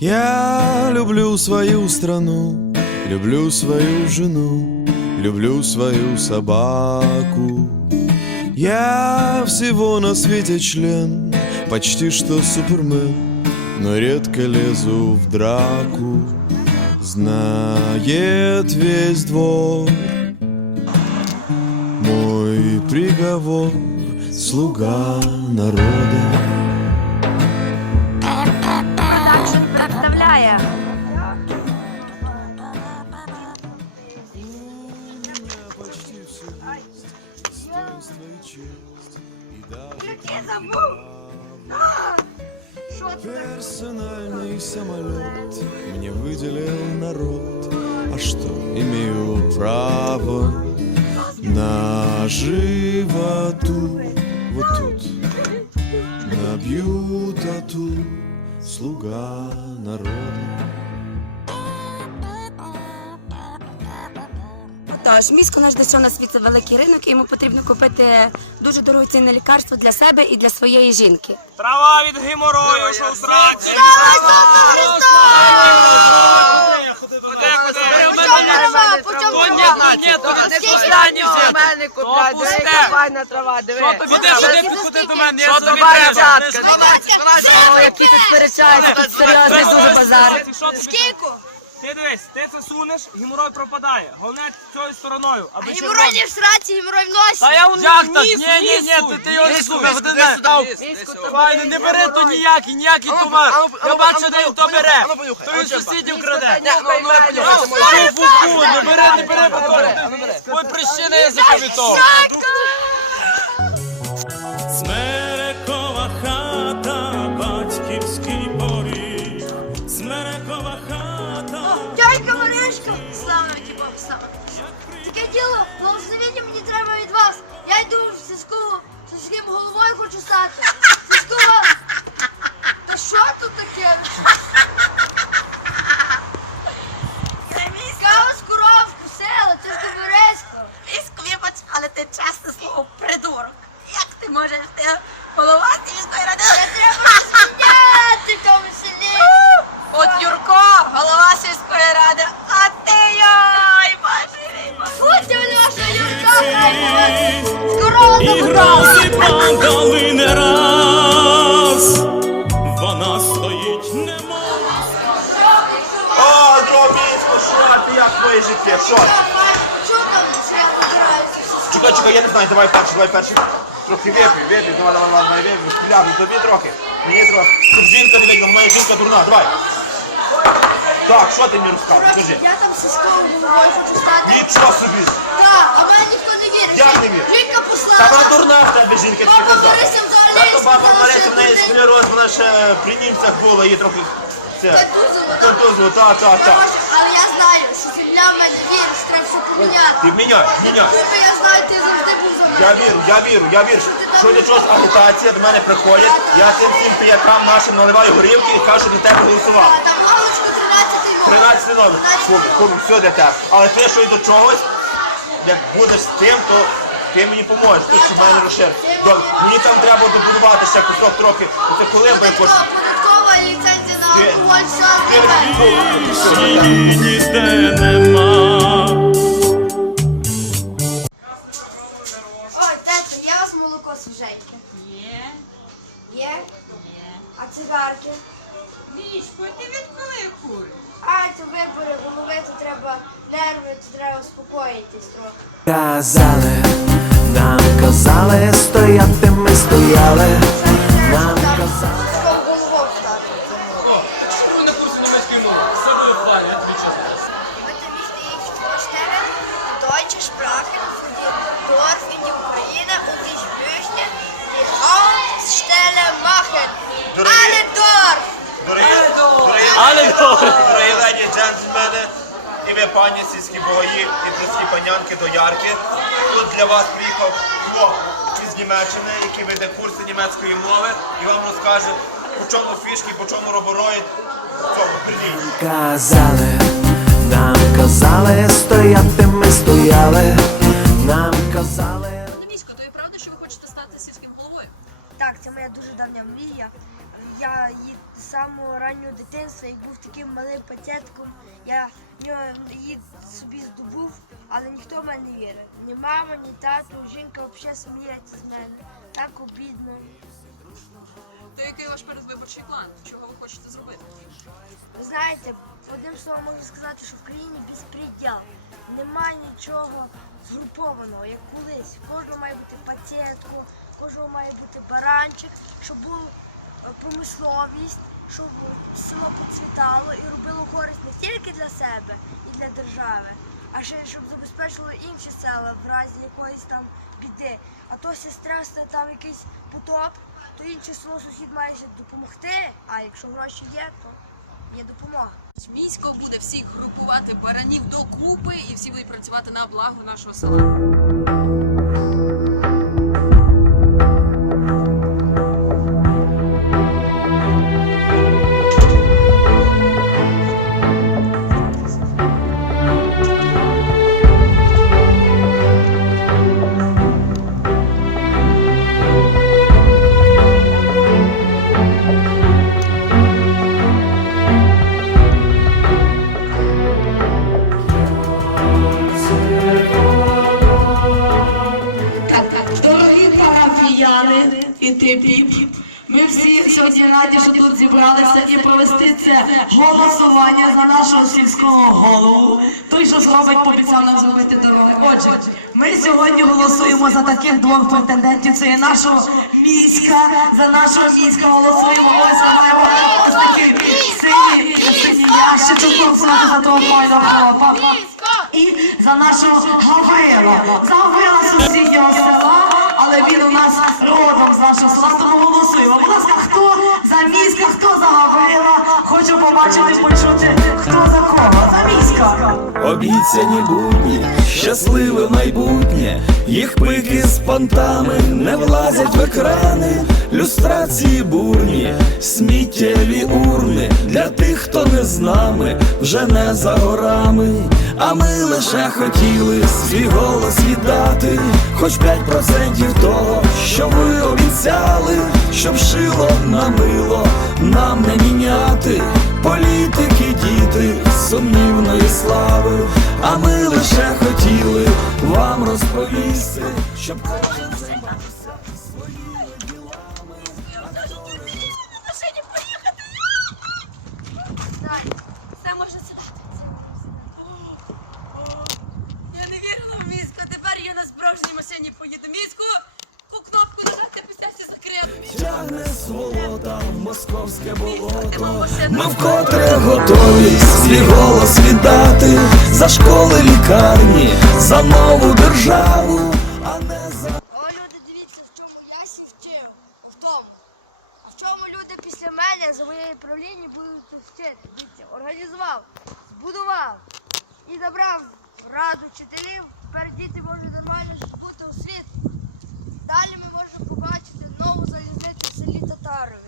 Я люблю свою страну, люблю свою жену, люблю свою собаку. Я всего на свете член, почти что супермен, но редко лезу в драку. Знает весь двор мой приговор, слуга народа. Даже Я забув. Персональный самолет мне выделил народ. А что, имею право на животу? Вот тут набью тату, слуга народа. Тож, місько наш десь на світ це великий ринок, і йому потрібно купити дуже дорогоцінне лікарство для себе і для своєї жінки. Трава від геморою, що в сраці. файна трава, диви. Ходи, ходи, ходи до мене, я тобі треба. які тут сперечаються, тут серйозний дуже базар. Скільки? Ти дивись, ти це сунеш, геморой пропадає. Головне цією стороною, аби Геморрой не в сраці, геморрой в носі. Та я воно Як так? Ні, ні, ні, ти, ти його не слухай, ходи на. Файно, не бери то ніякий, ніякий товар. Я бачу, де він то бере. То він сусідів краде. Фу-фу-фу, не бери, не бери, потім. Ой, прищина язикові того. Смерекова діло, мені треба від вас. Я йду в сільську, сільським головою хочу стати. Сільського... Та що тут таке? Корова І грози не раз, вона стоїть немов. О, дробісько, що ти, як твоє життя? Що ти? Чекай, чекай, я не знаю, давай перший, давай перший. Трохи випий, випий, давай, давай, давай, випий, стріляй, тобі трохи, мені трохи. Щоб жінка не виділа, моя жінка дурна, давай. Так, що ти мені розказуєш, скажи. Я там сільською головою хочу стати. Нічого собі. Так, а мене ніхто не вірить. Як не вірить? Жінка Та послала. вона дурна в тебе жінка, ти Баба казав. Марися взагалі Та то баба сказала, Марися, що в неї буде- склероз, вона ще при німцях була, їй трохи це. Контузило, так? Контузило, так, так, так. але я знаю, що земля в мене вірить, треба все поміняти. Ти міняй, міняй. Бо я знаю, ти завжди був за мене. Я вірю, я вірю, я вірю. Що для чогось агітація до мене приходять, я тим всім пиякам нашим наливаю горілки і кажу, що на тебе голосував. А там галочку 13 номер. 13 номер. Фу, фу, все для тебе. Але ти що й до чогось, як будеш з тим, то ти мені поможеш. Ти що мене розшир. Мені там треба добудувати ще кусок трохи. Оце коли ми хоч. Ніде нема. Є вас молоко свіженьке? Є, Є? є. А цигарки? Мішко, ти відколи куриш? А, це вибори голови, то треба нерви, то треба успокоїтись трохи. Казали, нам казали, стояти ми стояли, нам казали. Щоб на курсі німецької мови. Все буде в плані, я тобі чесно. Heute möchte ich vorstellen, die deutsche Sprache für die Dorf in die Ukraine und ich möchte die Hauptstelle machen. Alle Dorf! Дорогі, дорогі, Але добре. Ви пані сільські богої, і прості панянки до Ярки. Тут для вас приїхав хлоп із Німеччини, який веде курси німецької мови і вам розкаже, по чому фішки, по чому робороїд, в. Казали, нам казали, стояти ми стояли, нам казали. Мішко, то і правда, що ви хочете стати сільським головою? Так, це моя дуже давня мрія. я її з самого раннього дитинства, як був таким малим пацієнтком, я її собі здобув, але ніхто в мене не вірить. Ні мама, ні тато, жінка взагалі сміється з мене. Так обідно. То який ваш передвиборчий план? Чого ви хочете зробити? Ви знаєте, одним словом можу сказати, що в країні безпреділ. Немає нічого згрупованого, як колись. В кожного має бути пацієнтку, в кожного має бути баранчик, щоб була промисловість, щоб село процвітало і робило користь не тільки для себе і для держави, а ще щоб забезпечило інші села в разі якоїсь там біди. А то все стресне там якийсь потоп, то інше село сусід має допомогти, а якщо гроші є, то є допомога. Місько буде всіх групувати баранів докупи і всі будуть працювати на благо нашого села. І типі, ми всі сьогодні раді, що тут зібралися і провести це голосування за нашого сільського голову. Той, що зробить, пообіцяв нам зробити дороги. Отже, ми сьогодні голосуємо за таких двох претендентів. Це є нашого міська, за нашого міська голосуємо. Ось ось такий синій, синій ящичок голосувати за того хлопа. І за нашого Гаврила. За Гаврила сусіднього села, але він у нас родом з нашого села, тому голосуємо. Будь ласка, хто за міська, хто за Гаврила? Хочу побачити, почути, хто за кого. За міська. Обіцяні будні, щасливе майбутнє, їх пики з понтами не влазять в екрани, люстрації бурні, сміттєві урни для тих, хто не з нами, вже не за горами. А ми лише хотіли свій голос віддати, хоч п'ять процентів того, що ви обіцяли, щоб шило на мило нам не міняти. Політики, діти сумнівної слави, а ми лише хотіли вам розповісти, щоб кожен сволота в московське болото. Ми вкотре готові свій голос віддати за школи, лікарні, за нову державу, а не за. О, люди, дивіться, в чому я сі вчив. У тому. В чому люди після мене за моєю правління будуть вчити. Дивіться, організував, збудував і набрав раду вчителів. Тепер діти можуть нормально бути освіту. Далі ми можемо побачити нову залізницю в селі Татарові.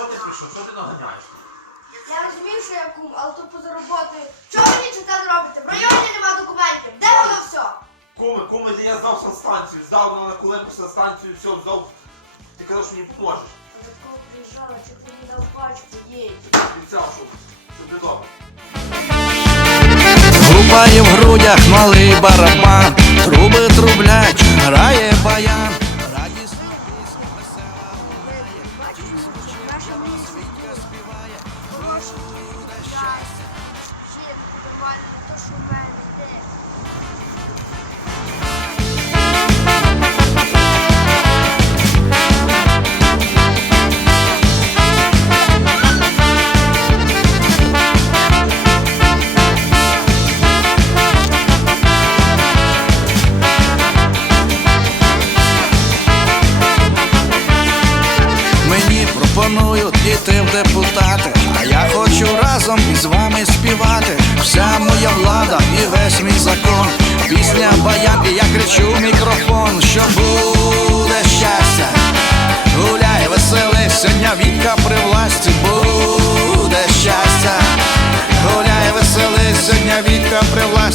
Що ти пішов? Що ти наганяєш? Я розумію, що я кум, але то поза роботою. Чого ви нічого не робите? В районі нема документів. Де воно все? Куме, куме, я здав санстанцію, здав на кулемку санстанцію, все, здав. Ти казав, що мені поможеш. Такого приїжджала, чи ти мені дав пачку, їдь. Обіцяв, що це буде добре. Гупає в грудях малий барабан, труби трублять, грає баян. моя влада і весь мій закон. Пісня баян, і я кричу в мікрофон, що буде щастя. Гуляй, веселись, сьогодні вітка при власті, буде щастя. Гуляй, веселись, сьогодні вітка при власті.